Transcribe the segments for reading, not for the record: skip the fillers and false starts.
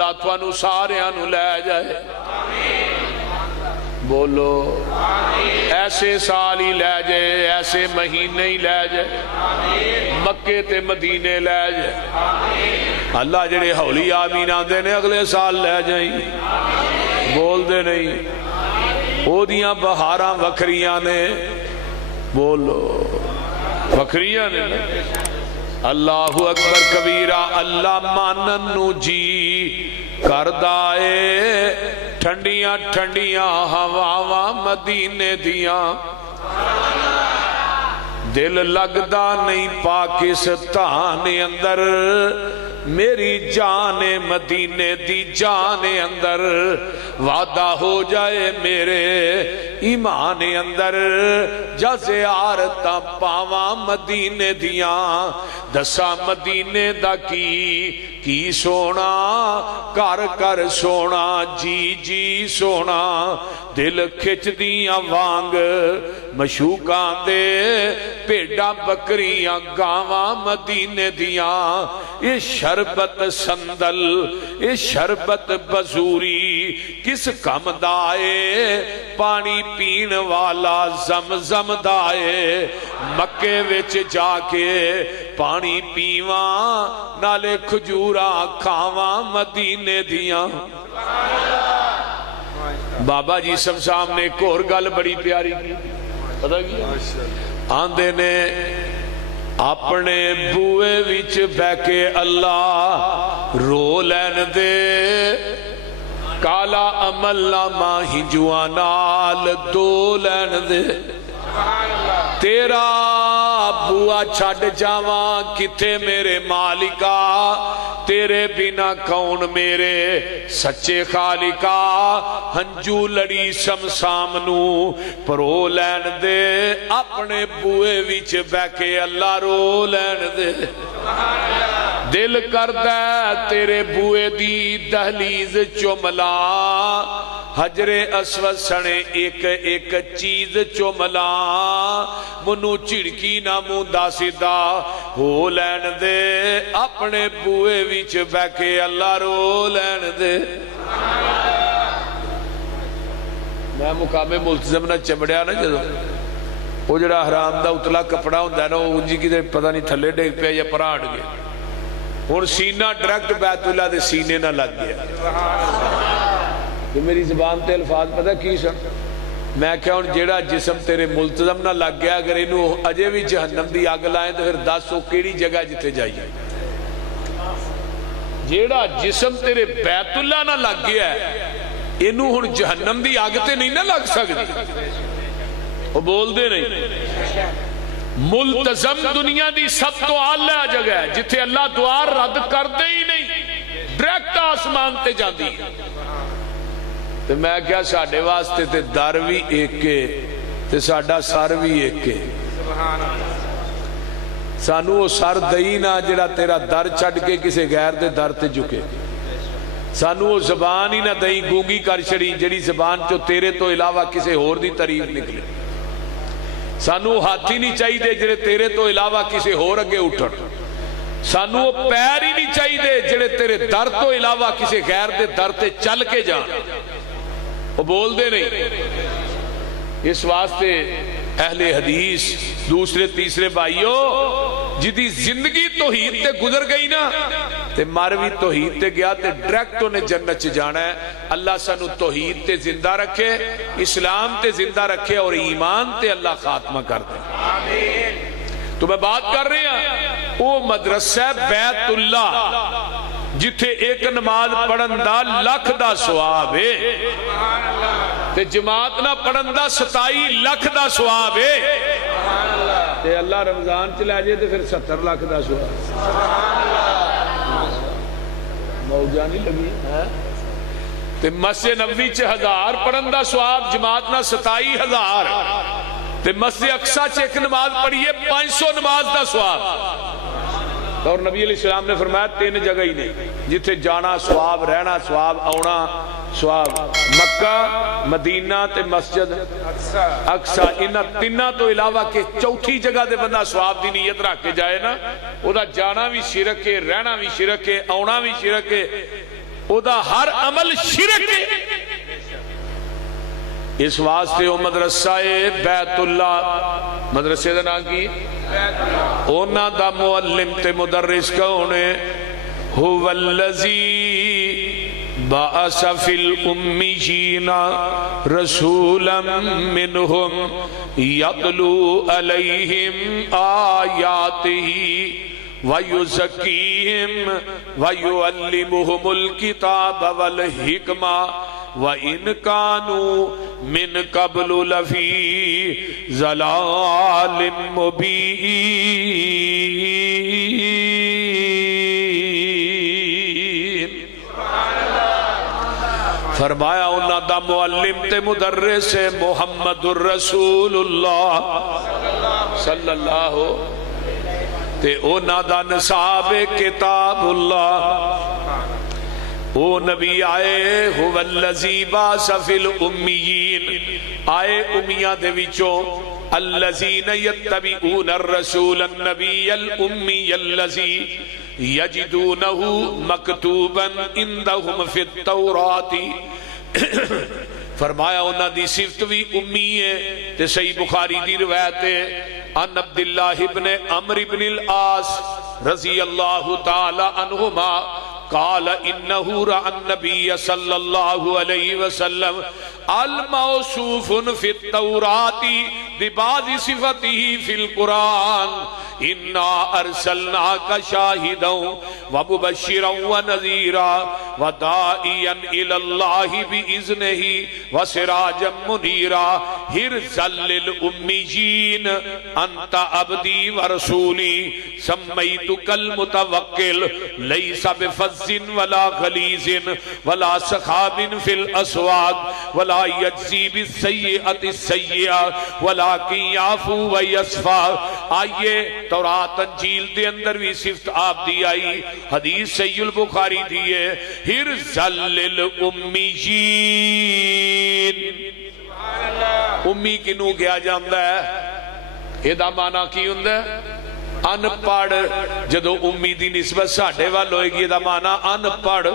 اللہ تھانو ساریاں نو لے جائے بولو ایسے سال ہی لے جائے ایسے مہینے ہی لے جائے مکے تے مدینے لے جائے اللہ جڑے ہولی آمین آندے نے اگلے سال لے جائیں بول دے نہیں او دیاں بہاراں وکھریاں نے بولو وکھریاں نے اللہ اکبر کبیرہ اللہ مانن نو جی کردائے ٹھنڈیاں ٹھنڈیاں ہواواں مدینے دیاں دل لگدا نہیں پاکستان اندر میری جان مدینے دی جان اندر وعدہ ہو جائے میرے ایمان اندر جیسے آرتا پاواں مدینے دیاں دسا مدینے دا کی سونا کر کر سونا جی جی سونا دل کھچ دیاں وانگ مشوکاں دے پیڑا بکریاں گاواں مدینے دیاں یہ شربت سندل یہ شربت بزوری کس کم دائے پانی پین والا زمزم دائے مکے وچ جا کے پانی پیواں نالے کھجورا کھاواں مدینے دیاں بابا جی سب سامنے ایک اور گل بڑی پیاری کی پتہ کیا آندے نے اپنے بوئے وچ بہ کے اللہ رو لین دے کالا عمل نامہ ہنجواں نال دو لین دے تیرا بوا چھڈ جاواں کتے میرے مالکا تیرے بنا کون میرے سچے خالقا ہنجو لڑی سمسامنو پرو لین دے اپنے بوئے وچ بہ کے اللہ رو لین دے دل کردہ تیرے بوئے دی دہلیز چملا حجر اسود سنے ایک ایک چیز چملا منو چڑکی نہ موندا سیدھا ہو لین دے اپنے بوئے وچ بہ کے اللہ رو لین دے میں مقام ملتزم نہ چمڑیا نا جدو وہ جڑا حرام دا اتلا کپڑا ہوندا ہے نا وہ جی کی پتہ نہیں تھلے ڈگ پیا یا پرا ہٹ گیا ہن سینہ ڈائریکٹ بیت اللہ دے سینے نہ لگ گیا کہ میری زبان تے الفاظ پتہ کی سن میں کیا ہوں جیڑا جسم تیرے ملتزم نہ لگ گیا اگر انہوں اجے بھی جہنم دی آگ لائیں تو پھر دس وہ کیڑی جگہ جتے جائیے جیڑا جسم تیرے بیت اللہ نہ لگ گیا ہے انہوں ہن جہنم دی آگ تے نہیں نہ لگ سکتی وہ بول دے نہیں ملتزم دنیا دی سب تو اعلیٰ جگہ ہے جتھے اللہ دعا رد کر دے ہی نہیں ڈائریکٹ آسمان تے جاندی ہے تو میں کیا ساڑھے واسطے تے در بھی ایک کے تے ساڑھا سر بھی ایک کے سانو وہ سر دئی نہ جڑا تیرا در چھڑ کے کسے غیر دے در تے جھکے سانو وہ زبان ہی نہ دئی گونگی کر چھڑی جڑی زبان چو تیرے تو علاوہ کسے اور دی تعریف نکلے سانو ہاتھی نہیں چاہی دے جڑے تیرے تو علاوہ کسے اور اگے اٹھن سانو وہ پیر ہی نہیں چاہی دے جڑے تیرے در تو علاوہ کسے غیر دے در تے چل کے جان وہ بول دے نہیں اس واسطے اہل حدیث دوسرے تیسرے بھائیوں جدی زندگی توحید تے گزر گئی نا تے مروی توحید تے گیا تے ڈائریکٹ نے جنت چ جانا ہے اللہ سانو توحید تے زندہ رکھے اسلام تے زندہ رکھے اور ایمان تے اللہ خاتمہ کر دے آمین تو میں بات کر رہے ہیں وہ مدرسہ بیت اللہ جتھے ایک نماز پڑھن دا لکھ دا ثواب ہے تے جماعت نہ پڑھن دا 27 لکھ دا ثواب ہے تے اللہ رمضان چلے جائے تے پھر 70 لکھ دا ثواب موجہ نہیں لگی تے مسجد نبوی 1000 پڑھن دا ثواب جماعت نہ 27000 تے مسجد اقصی چ ایک نماز پڑھیے 500 نماز دا ثواب اور نبی علیہ السلام نے فرمایا 3 جگہ ہی نہیں جتھے جانا ثواب رہنا ثواب آنا ثواب مکہ مدینہ تے مسجد اقصی انہاں تیناں تو علاوہ کہ چوتھی جگہ دے بندہ ثواب دی نیت رکھ کے جائے نا او دا جانا بھی شرک ہے رہنا بھی شرک ہے آنا بھی شرک ہے او دا ہر عمل شرک ہے۔ اس واسطے او مدرسہ بیت اللہ، مدرسے دا نام کی اونا دا معلم تے مدرس کون ہے؟ هو الذی بعث فی الامیین رسولا منہم یتلو علیہم آیاتہ وَيُزَكِّيهِمْ وَيُعَلِّمُهُمُ الْكِتَابَ وَالْحِكْمَةَ وَإِنْ كَانُوا مِنْ قَبْلُ لَفِي ضَلَالٍ مُبِينٍ۔ فرمایا انہاں دا معلم تے مدرس محمد الرسول اللہ صلی اللہ تے او نادا نصاب کتاب اللہ، او نبی آئے هو الذی بعث فی الامیین، آئے امیہ دے وچوں الذین یتبعون الرسول النبی الامی الذی یجدونہ مکتوبا عندہم فی التوراۃ۔ فرمایا انہاں دی صفت بھی امی ہے تے صحیح بخاری دی روایت ہے عن عبداللہ ابن عمرو بن العاص رضی اللہ تعالی عنہما قال انہو رأى النبی صلی اللہ علیہ وسلم الموصوف فی التوراۃ ببعض صفته فی القرآن انا ارسلناک شاہدا ومبشرا ونذیرا وداعیا الی اللہ باذنہ وسراجا منیرا حرزا للامیین انت عبدی ورسولی سمیتک المتوکل لیس بفظ ولا غلیظ ولا سخاب فی الاسواق ولا یجزی بالسیئۃ السیئہ ولکن یعفو ویصفح۔ آئیے تورات انجیل دے اندر بھی صفت آپ دی آئی، حدیث صحیح البخاری دیئے حرزا للامیین۔ امی کنو کیا جاندہ ہے؟ ایدہ معنی کی ہوندہ ہے ان پڑھ، جدو امی دی نسبت ساڑھے وال ہوئے گی دا معنی ان پڑھ،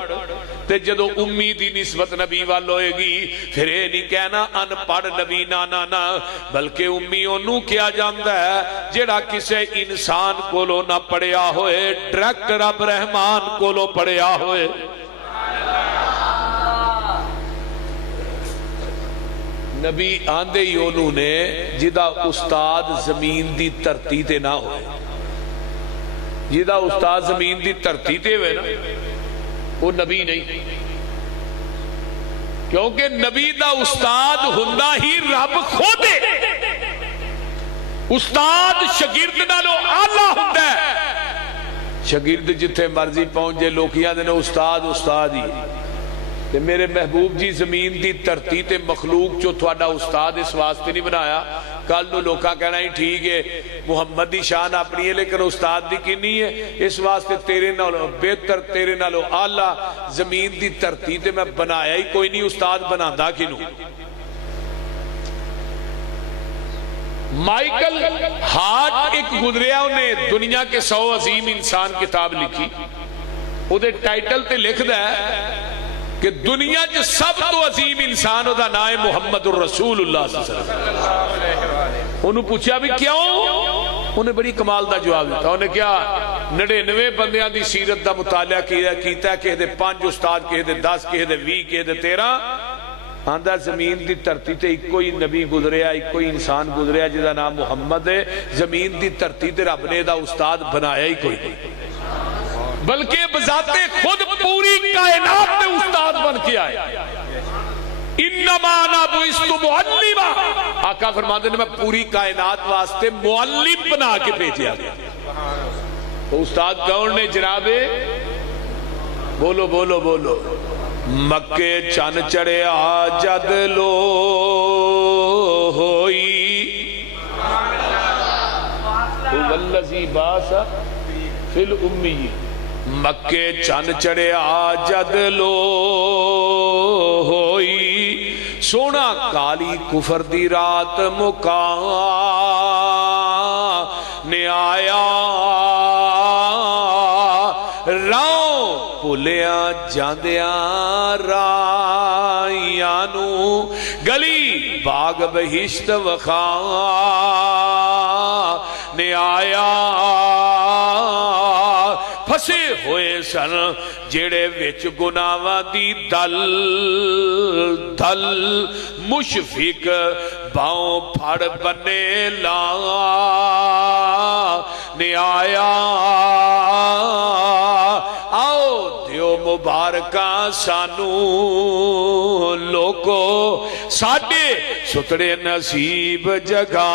تے جدو امی دی نسبت نبی وال ہوئے گی پھر یہ نہیں کہنا ان پڑھ نبی نانا، بلکہ امی انہوں کیا جاندہ ہے جڑا کسے انسان کولو نہ پڑھیا ہوئے، ڈریکٹ رب رحمان کولو پڑھیا ہوئے۔ نبی آندے ہی انہوں نے جدا استاد زمین دی دھرتی تے نہ ہوئے، جدا استاد زمین دی دھرتی تے ہوئے نا وہ نبی نہیں، کیونکہ نبی دا استاد ہندہ ہی رب خودے، استاد شگرد نالو آلہ ہندہ ہے۔ شگرد جتھے مرضی پہنچے لوکیاں دینے استاد استاد ہی، تے میرے محبوب جی زمین دی دھرتی تے مخلوق جو تھوڑا استاد اس واسطے نہیں بنایا، کل نو لوکاں کہنا ہی ٹھیک ہے محمد دی شان اپنی ہے لیکن استاد دی کی نہیں ہے، اس واسطے تیرے نالو بہتر تیرے نالو آلہ زمین دی دھرتی تے میں بنایا ہی کوئی نہیں، استاد بناندہ کنوں۔ مائیکل ہارٹ ایک گزریا انہیں دنیا کے 100 عظیم انسان کتاب لکھی، وہ دے ٹائٹل تے لکھ دا ہے کہ دنیا جو سب تو عظیم انسان ہوتا نام ہے محمد الرسول اللہ صلی اللہ علیہ وسلم۔ انہوں پوچھا بھی کیوں؟ انہیں بڑی کمال دا جواب دیتا، انہیں کیا 99 بندیاں دی سیرت دا مطالعہ کیتا ہے، کہے دے 5 استاد، کہے دے 10، کہے دے 20، کہے دے 13، آندہ زمین دی دھرتی تے ایک کوئی نبی گزریا، ایک کوئی انسان گزریا جدا نام محمد ہے، زمین دی دھرتی تے رب نے دا استاد بنایا ہی کوئی نہیں، بلکہ بذات خود پوری کائنات میں استاد بن کے آئے۔ انما انا بعثت معلما، آقا فرماتے ہیں میں پوری کائنات واسطے معلم بنا کے بھیجا گیا۔ تو استاد کون نے جناب؟ بولو بولو بولو۔ مکے چن چڑھیا جد لو ہوئی، والذی بعث فی الامیین، مکے چن چڑھیا جد لو ہوئی، سونا کالی کفر دی رات مکان آیا، راؤں پل بولیاں جاندیاں رائیاں نو گلی باغ بہشت وخان نے آیا پھسے ہوئے سن جیڑے وچ گناواں دی دل دل مشفق باؤں پھڑ بنے لا نے آیا آؤ دیو مبارکاں سانو لوکو ساڈے ستڑے نصیب جگہ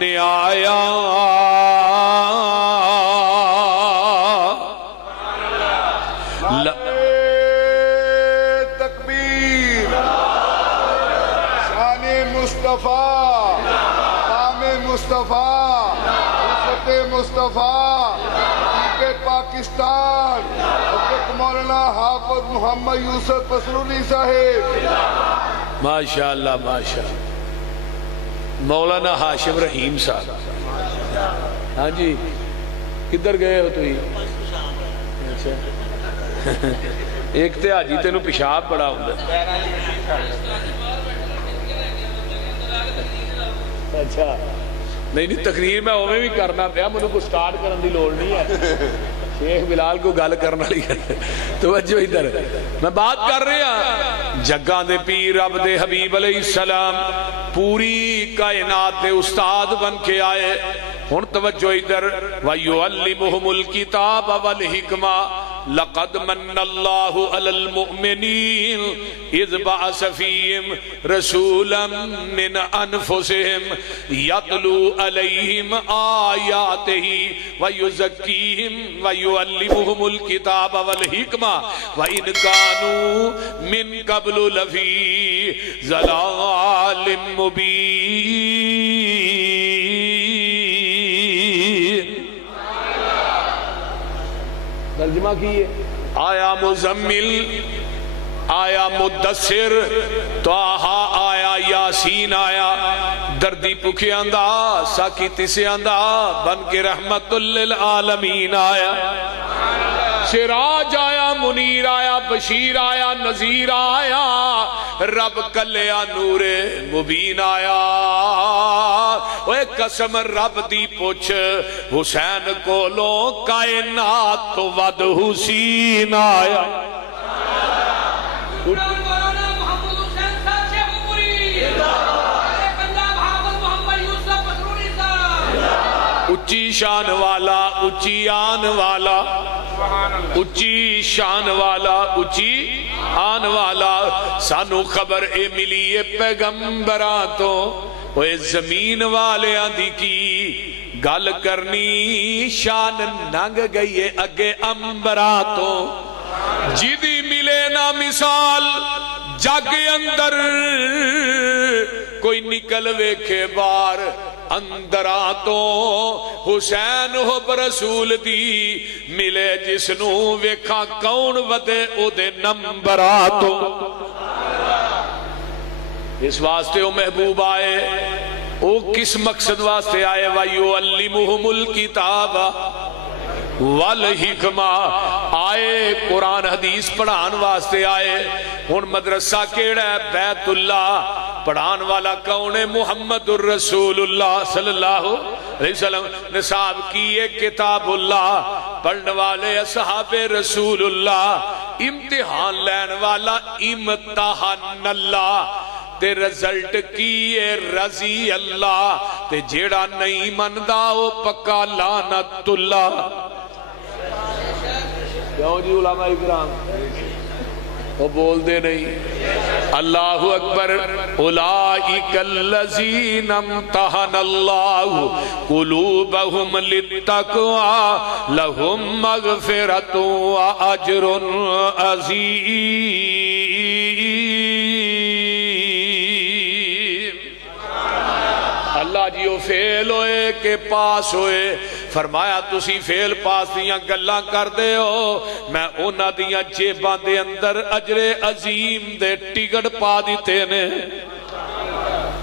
نے آیا تکبیر شان مصطفیٰ نام مصطفیٰ عزت مصطفیٰ پاکستان حضرت مولانا حافظ محمد یوسف پسرونی صاحب ماشاءاللہ ماشاءاللہ مولانا ہاشم رحیم صاحب ہاں جی کدھر گئے ہو تو ہی اچھا ایک تے حاجی تینوں پیشاب بڑا ہوں اچھا نہیں تقریر میں اوے بھی کرنا پیا مجھے کو سٹارٹ کرن دی لوڑ نہیں ہے شیخ بلال کو گل کرنا لی توجہ ادھر میں بات کر رہا جگاں دے پیر رب دے حبیب علیہ السلام پوری کائنات دے استاد بن کے آئے ہن توجہ ادھر وَيُعَلِّمُهُمُ الْكِتَابَ وَالْحِكْمَةَ لقد من اللہ علی المؤمنین اذ بعث فیہم رسولا من انفسہم یتلو علیہم آیاتہ ویزکیہم ویعلمہم الکتاب والحکمہ وإن کانوا من قبل لفی ضلال مبین ترجمہ کیے آیا مزمل آیا مدثر توہا آیا یاسین آیا دردی پکھے اندہ ساکیتی سے اندہ بن کے رحمت للعالمین آیا سراج آیا منیر آیا بشیر آیا نذیر آیا رب کلیا نور مبین آیا اوے قسم رب دی پوچھ حسین کولوں کائنات تو ود حسین آیا اچھی شان والا اچھی آن والا اچھی شان والا اچھی آن والا سانو خبر اے ملی اے پیغمبراں تو اوے زمین والے آندھی کی گل کرنی شان ننگ گئی ہے اگے امبراں تو جیدی ملے نا مثال جگ اندر کوئی نکل ویکھے بار اندرا تو حسین ہو برسول دی ملے جسنو ویکھا کون ودے او دے نمبرا تو اس واسطے او محبوب آئے او کس مقصد واسطے آئے وَيُعَلِّمُهُمُ الْكِتَابَ والحکمہ آئے قرآن حدیث پڑھان واسطے آئے ہن مدرسہ کیڑا ہے بیت اللہ پڑھان والا کون ہے محمد الرسول اللہ صلی اللہ علیہ وسلم نصاب کیے کتاب اللہ پڑھنے والے اصحاب رسول اللہ امتحان لین والا امتحان اللہ تے رزلٹ کیے رضی اللہ تے جیڑا نہیں مندہ او پکا لعنت اللہ کیوں جی علماء اکرام وہ بول دے نہیں اللہ اکبر اولئک الذین امتحن اللہ قلوبہم للتقوی لہم مغفرۃ واجر عظیم اللہ جی وہ فیل ہوئے کہ پاس ہوئے فرمایا تسی فیل پاس دیاں گلاں کر دے ہو میں اونا دیاں جیباں دے اندر اجر عظیم دے ٹکٹ پا دیتے نے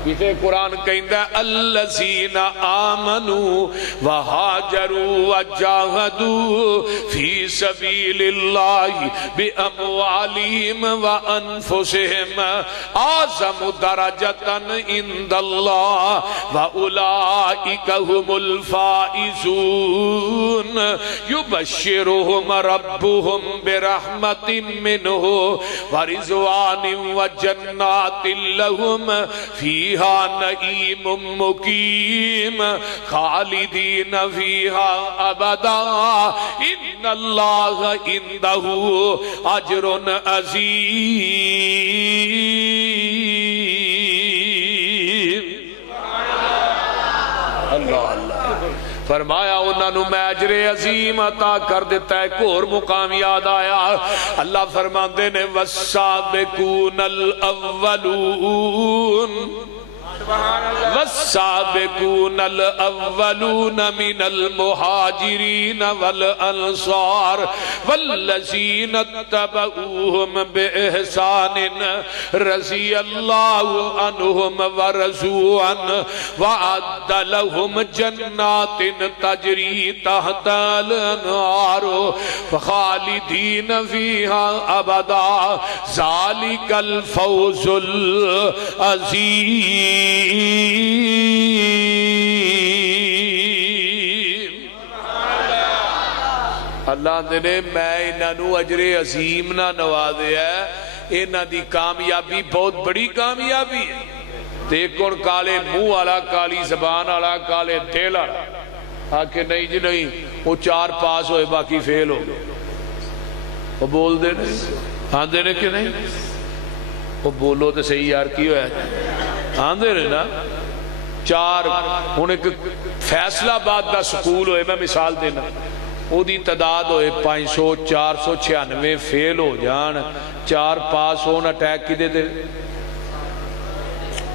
کتے قرآن کہندہ الذین آمنوا وہاجروا وجاہدوا فی سبیل اللہ باموالہم وانفسہم اعظم درجۃ عند اللہ واولئک هم الفائزون یبشرہم ربہم برحمت منہ ورضوان وجنات لہم فیہا نعیم مقیم خالدین فیہا ابدا ان اللہ عندہ اجر عظیم۔ اللہ اللہ فرمایا انہوں نے میں اجر عظیم عطا کر دیتا ہے۔ ایک اور مقام یاد آیا، اللہ فرماندے نے والسابقون الاولون والسابقون الاولون من المہاجرین والانصار والذین اتبعوهم بإحسان رضی اللہ عنہم ورضوا عنہ وأعد لهم جنات تجری تحت الانہار خالدین فیہا ابدا ذالک الفوز العظیم۔ اللہ نے میں انہوں اجر عظیم نہ نوازیا ہے، انہاں دی کامیابی بہت بڑی کامیابی ہے۔ دیکھو کالے منہ والا، کالی زبان والا، کالے دل والا آکے نہیں جی نہیں وہ 4 پاس ہوئے باقی فیل ہو گئے، وہ بول دے نہیں ہاں دے کہ نہیں، وہ بولو تو صحیح یار کی ہویا ہے آندھے رہے نا 4 ہوں ایک فیصلہ آباد کا سکول ہوئے، میں مثال دینا وہ دی تعداد ہوئے 500 496 فیل ہو جان 4 پاس ہونا اٹیک کی دے دے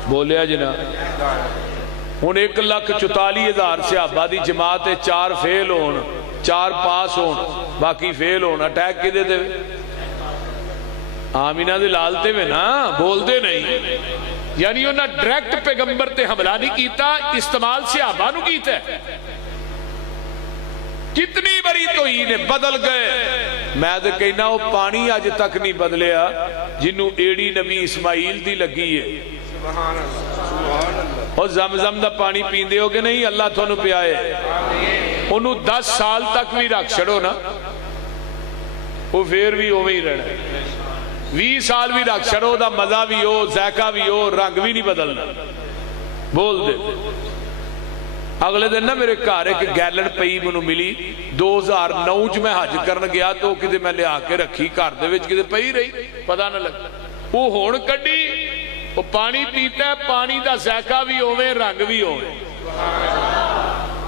بولیا جنا ہوں 1,44,000 سے آبادی جماعت 4 فیل ہون 4 پاس ہون باقی فیل ہون اٹیک کی دے دے آمینہ دے لالتے میں نا بول دے نہیں، یعنی انہاں ڈریکٹ پیغمبر تے حملہ نہیں کیتا، استعمال صحابہ نو کیتا ہے۔ کتنی بڑی توہین بدل گئے، میں تو کہنا وہ پانی آج تک نہیں بدلیا جنہوں ایڑی نبی اسماعیل دی لگی ہے۔ اور زمزم دا پانی پیندے ہو کہ نہیں، اللہ تو انہوں پیائے انہوں 10 سال تک بھی رکھ چھڑو نا وہ پھر بھی ہوئے ہی رہنا، 20 سال بھی رکھ چھڑو دا مزہ بھی ہو، ذائقہ بھی ہو، رنگ بھی نہیں بدلنا بول دے۔ اگلے دن نا میرے گھر ایک گیلن پئی منو ملی 2009 چ میں حج کرن گیا تو کدے میں لیا کے رکھی گھر دے وچ کدے پئی رہی پتہ نہ لگا، وہ ہون کڈی وہ پانی پیتا ہے، پانی دا ذائقہ بھی ہوے رنگ بھی ہوے،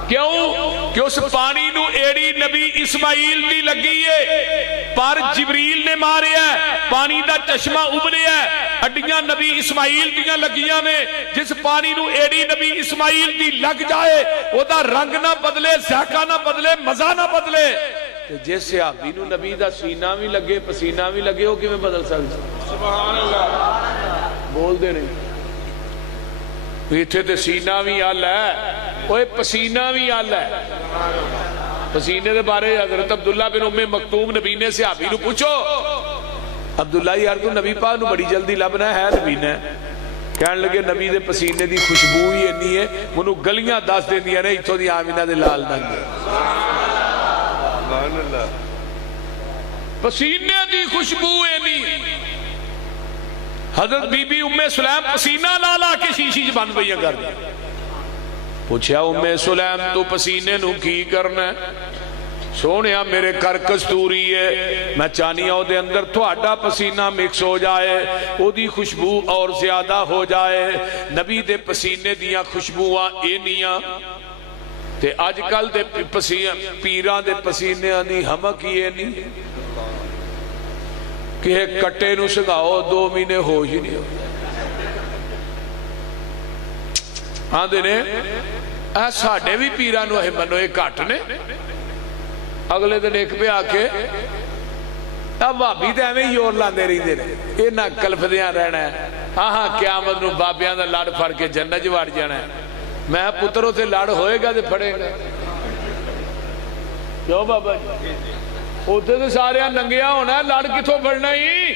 کیوں کہ اس پانی نو ایڑی نبی اسماعیل دی لگی ہے، پر جبریل نے ماریا ہے، پانی دا چشمہ ابلیا ہے، ہڈیاں نبی اسماعیل دیاں لگیاں نے، جس پانی نو ایڑی نبی اسماعیل دی لگ جائے وہ دا رنگ نہ بدلے، ذائقہ نہ بدلے، مزہ نہ بدلے، جس صحابی نو نبی دا سینہ بھی لگے پسینہ بھی لگے ہو کہ میں بدل سکتا سبحان اللہ بول دے نہیں پیٹھے تے سینہ بھی آل ہے وہ پسینہ بھی آل ہے۔ پسینے دے بارے حضرت عبداللہ بن ام مکتوم نبی نے صحابی نو پوچھو، عبداللہ یار تو نبی پاک نو بڑی جلدی لبنا ہے نبی نے کہنے لگے نبی دے پسینے دی خوشبو ہی اینی ہے منو گلیاں دس دیں دیا نے اتھو دی آمینہ دے لال ننگ پسینے دی خوشبو اینی حضرت بی بی ام سلیم پسینہ لالا کے شیشی بن بھئیاں کر دیا، پوچھا ام سلیم تو پسینے نو کی کرنا ہے، سونیا میرے کر کستوری ہے میں چانی ہوں دے اندر تھوڑا پسینہ مکس ہو جائے او دی خوشبو اور زیادہ ہو جائے، نبی دے پسینے دیاں خوشبوਆਂ اینیاں تے آج کل دے پیران دے پسینے آنی ہمک ہی اینی کہ ایک کٹے نو سگاؤ 2 مہینے ہو ہی نہیں ہو ہاں دے نے ساڑھے بھی پیرانو ہے منو ایک کٹ نے اگلے دن ایک پہ آکے اب بھابی تے ہمیں ہی اور لاندے رہی دے رہے یہ نہ کلف دیاں رہنا ہے ਆਹਾਂ ਕਿਆਮਤ ਨੂੰ ਬਾਬਿਆਂ ਦਾ ਲੜ ਫੜ ਕੇ ਜੰਨਤ 'ਚ ਵੜ ਜਾਣਾ। ਮੈਂ ਪੁੱਤਰ ਉੱਥੇ ਲੜ ਹੋਏਗਾ ਤੇ ਫੜੇਗਾ ਕਿਉਂ ਬਾਬਾ ਜੀ? ਉੱਥੇ ਤੇ ਸਾਰਿਆਂ ਨੰਗਿਆ ਹੋਣਾ, ਲੜ ਕਿੱਥੋਂ ਫੜਨਾ ਹੀ?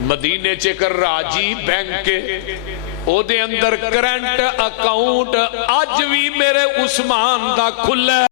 مدینے چ ایک راجی بینک او دے اندر کرنٹ اکاؤنٹ اج بھی میرے عثمان دا کھلا ہے۔